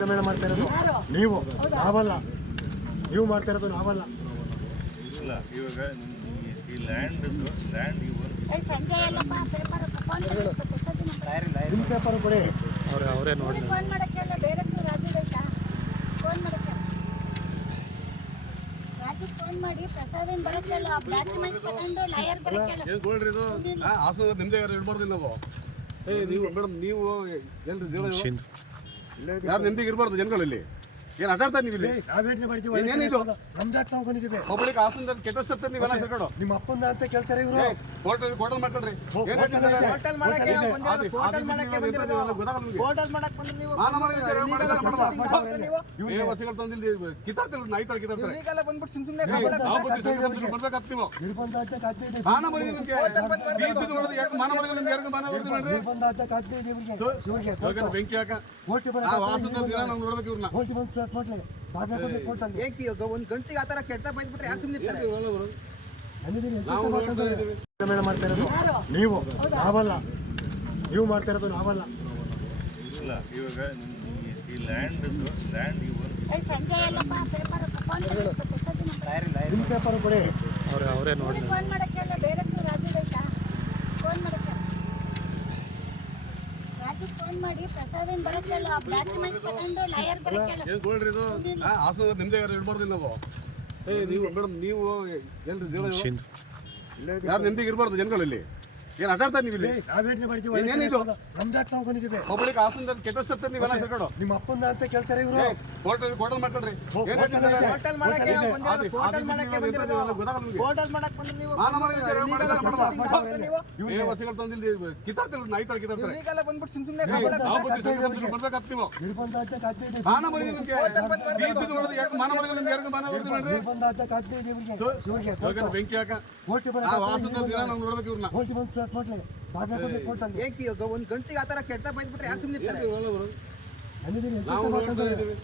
ಮೇಲೆ ಮಾಡ್ತಾ ಇರೋದು ನೀವು, ನಾವಲ್ಲ. ನೀವು ಮಾಡ್ತಾ ಇರೋದು ನಾವಲ್ಲ. ಇಲ್ಲ ಇವಾಗ ಈ ಲ್ಯಾಂಡ್ ನಿಮ್ಮ ಪೇಪರ್ ಕೊಡಿ. ಅವರೇ ನೋಡಿ ಫೋನ್ ಮಾಡಿ ಪ್ರಸಾದನ್ ಬರಕ್ಕೆಲ್ಲ ಡಾಕ್ಯುಮೆಂಟ್ ತಗೊಂಡು ಲಾಯರ್ ಬರಕ್ಕೆಲ್ಲ ಏನು ಗೋಲ್ಡ್ರಿ ಇದು ಹಾಸನ ನಿಮ್ದೇ ಯಾರು ಇರ್ಬಾರ್ದು ನಾವು. ನೀವು ಮೇಡಮ್ ನೀವು ಏನ್ರಿ ಯಾರು ನಿಮ್ದಿಗೆ ಇರಬಾರ್ದು ಜನಗಳಲ್ಲಿ. ಏನು ಆಟಾಡ್ತಾ ನೀವು ಇಲ್ಲಿ ನಾವೇನು ಮಾಡ್ತೀವಿ? ಏನಿದು ನಮ್ದಾಕ್ ನಾವು ಬಂದಿದ್ದೀವಿ. ಪಬ್ಲಿಕ್ ಹಾಸನದ ಕೆಟ್ಟ ಸತ್ತ ನೀವೆಲ್ಲ ಸೇರ್ಕೊಂಡು ನಿಮ್ಮ ಅಪ್ಪಂದ ಅಂತ ಕೇಳ್ತಾರೆ ಇವರು. ಹೋಟೆಲ್ ಮಾಡ್ಕೊಳ್ರಿ. ಹೋಟೆಲ್ ಮಾಡಕ್ಕೆ ಬಂದಿರೋದು, ಹೋಟೆಲ್ ಮಾಡಕ್ಕೆ ಬಂದಿರೋದು, ಹೋಟೆಲ್ ಮಾಡಕ್ಕೆ ಬಂದ್ರೆ ನೀವು ವರ್ಷಗಳು ತಂದಿಲ್ಲ ಕಿತ್ತಾಡ್ತಿಲ್ಲ ನಾಯಿ ತರ ಕಿತ್ತಾಡ್ತಾರೆ. ಈಗೆಲ್ಲ ಬಂದ್ಬಿಟ್ಟು ಸುಮ್ಮನೆ ಬರ್ಬೇಕಾಗ್ತಿ ನೀವು ನಿರ್ಬಂಧ ಅಂತ ಕಾಗ್ದಿದೆ. ಮಾನ ಮರಿ ನಿಮ್ಗೆ ಮಾನ ಮರಿ ನಿಮ್ಗೆ ಯಾರಿಗೂ ಮಾನ ಬರ್ತೀವಿ ನೋಡ್ರಿ. ನಿರ್ಬಂಧ ಅಂತ ಕಾಗ್ದಿದೆ ಇವ್ರಿಗೆ. ಬೆಂಕಿ ಹಾಕ ಕೋರ್ಟ್ ವಾಸದ ದಿನ ನಾವು ನೋಡ್ಬೇಕು ಇವ್ರನ್ನ. ಕೋರ್ಟ್ ಬಂದು ಪ್ಲೇಸ್ ಮಾಡ್ಲಿಲ್ಲ. ಬಾಗ್ಲಕ್ಕೆ ಕೋರ್ಟ್ ಅಲ್ಲಿ ಏಕೆ ಒಂದ್ ಗಂಟಿಗೆ ಆತರ ಕೆಟ್ಟ ಬೈದ್ಬಿಟ್ರೆ ಯಾರು ಸುಮ್ಮನೆ ನಾವು ಮೇಲೆ ಮಾಡ್ತಾ ಇರೋದು ನೀವು, ನಾವಲ್ಲ. ನೀವು ಮಾಡ್ತಾ ಇರೋದು ನಾವಲ್ಲ. ಇಲ್ಲ ಇವಾಗ ಈ ಲ್ಯಾಂಡ್ ಸಂಜೆ ಎಲ್ಲ ನಿಮ್ಮ ಪೇಪರ್ ಕೊಡಿ. ಅವರೇ ನೋಡಿ ಫೋನ್ ಮಾಡಕ್ಕೆಲ್ಲ ಬೇರೆ ರಾಜೇಶ ಫೋನ್ ಮಾಡಕ್ಕೆ ರಾಜು ಫೋನ್ ಮಾಡಿ ಪ್ರಸಾದನ್ ಬರಕ್ಕೆಲ್ಲ ಡಾಕ್ಯುಮೆಂಟ್ ತಗೊಂಡು ಲಾಯರ್ ಬರಕ್ಕೆಲ್ಲ ಏನು ಗೋಲ್ಡ್ರಿ ಇದು ಹಾಸನ ನಿಮ್ದೇ ಯಾರು ಇರ್ಬಾರ್ದು ನಾವು. ನೀವು ಮೇಡಮ್ ನೀವು ಏನ್ರಿ ಯಾರು ನಿಮ್ದಿಗೆ ಇರಬಾರ್ದು ಜನಗಳಲ್ಲಿ. ಏನು ಆಟಾಡ್ತಾ ನೀವು ಇಲ್ಲಿ ನಾವೇನು ಮಾಡ್ತೀವಿ? ಏನಿದು ನಮ್ದಾಕ್ ನಾವು ಬಂದಿದ್ದೀವಿ. ಪಬ್ಲಿಕ್ ಹಾಸನದ ಕೆಟ್ಟ ಸತ್ತ ನೀವೆಲ್ಲ ಸೇರ್ಕೊಂಡು ನಿಮ್ಮ ಅಪ್ಪಂದ ಅಂತ ಕೇಳ್ತಾರೆ ಇವರು. ಹೋಟೆಲ್ ಮಾಡ್ಕೊಳ್ರಿ. ಹೋಟೆಲ್ ಮಾಡಕ್ಕೆ ಬಂದಿರೋದು, ಹೋಟೆಲ್ ಮಾಡಕ್ಕೆ ಬಂದಿರೋದು, ಹೋಟೆಲ್ ಮಾಡಕ್ಕೆ ಬಂದ್ರೆ ನೀವು ವರ್ಷಗಳು ತಂದಿಲ್ಲ ಕಿತ್ತಾಡ್ತಿಲ್ಲ ನಾಯಿ ತರ ಕಿತ್ತಾಡ್ತಾರೆ. ಈಗೆಲ್ಲ ಬಂದ್ಬಿಟ್ಟು ಸುಮ್ಮನೆ ಬರ್ಬೇಕಾಗ್ತಿ ನೀವು ನಿರ್ಬಂಧ ಅಂತ ಕಾಗ್ದಿದೆ. ಮಾನ ಮರಿ ನಿಮ್ಗೆ ಮಾನ ಮರಿ ನಿಮ್ಗೆ ಯಾರಿಗೂ ಮಾನ ಬರ್ತೀವಿ ನೋಡ್ರಿ. ನಿರ್ಬಂಧ ಅಂತ ಕಾಗ್ದಿದೆ ಇವ್ರಿಗೆ. ಬೆಂಕಿ ಹಾಕ ಕೋರ್ಟ್ ವಾಸದ ದಿನ ನಾವು ನೋಡ್ಬೇಕು ಇವ್ರನ್ನ. ಕೋರ್ಟ್ ಬಂದು ಪ್ಲೇಸ್ ಮಾಡ್ಲಿಲ್ಲ. ಬಾಗ್ಲಕ್ಕೆ ಕೋರ್ಟ್ ಅಲ್ಲಿ ಏಕೆ ಒಂದ್ ಗಂಟಿಗೆ ಆತರ ಕೆಟ್ಟ ಬೈದ್ಬಿಟ್ರೆ ಯಾರು ಸುಮ್ಮನೆ ನಾವು